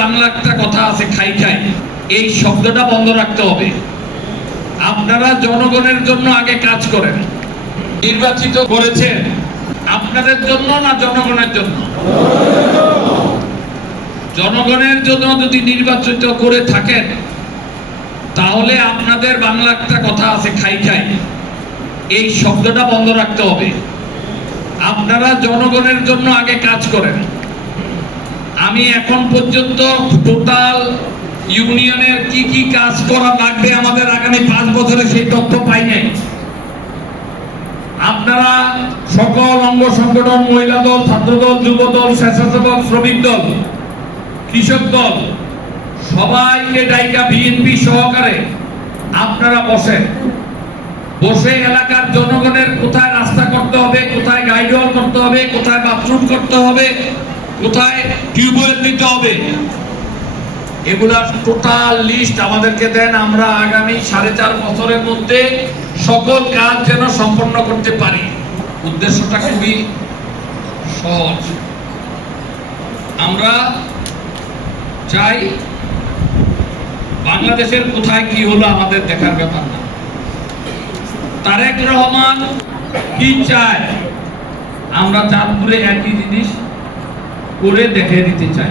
বাংলা একটা কথা আছে, খাই খাই, এই শব্দটা বন্ধ রাখতে হবে। আপনারা জনগণের জন্য আগে কাজ করেন। নির্বাচিত করেছেন আপনাদের জন্য না জনগণের জন্য? জনগণের জন্য যদি নির্বাচিত করে থাকেন তাহলে আপনাদের বাংলা একটা কথা আছে, খাই খাই, এই শব্দটা বন্ধ রাখতে হবে। আপনারা জনগণের জন্য আগে কাজ করেন। আমি এখন পর্যন্ত টোটাল ইউনিয়নের কি কি কাজ করা লাগবে আমাদের আগামী 5 বছরে সেই তথ্য পাই নাই। আপনারা সকল অঙ্গ সংগঠন, মহিলা দল, ছাত্র দল, যুব দল, স্বেচ্ছাসেবক, শ্রমিক দল, কৃষক দল সবাইকে ডাইকা বিএনপি সহকারে আপনারা বসে এলাকার জনগণের কোথায় রাস্তা করতে হবে, কোথায় গাইডওয়াল করতে হবে, কোথায় বাথরুম করতে হবে, কোথায় টিউবওয়েল দিতে হবে, এগুলা টোটাল লিস্ট আমাদেরকে দেন। আমরা আগামী 4.5 বছরের মধ্যে সকল কাজ যেন সম্পন্ন করতে পারি। উদ্দেশ্যটা খুবই সহজ। আমরা চাই বাংলাদেশের কোথায় কি হলো আমাদের দেখার ব্যাপার না। তারেক রহমান কি চায় আমরা চাঁদপুরে একই জিনিস করে দেখিয়ে দিতে চাই।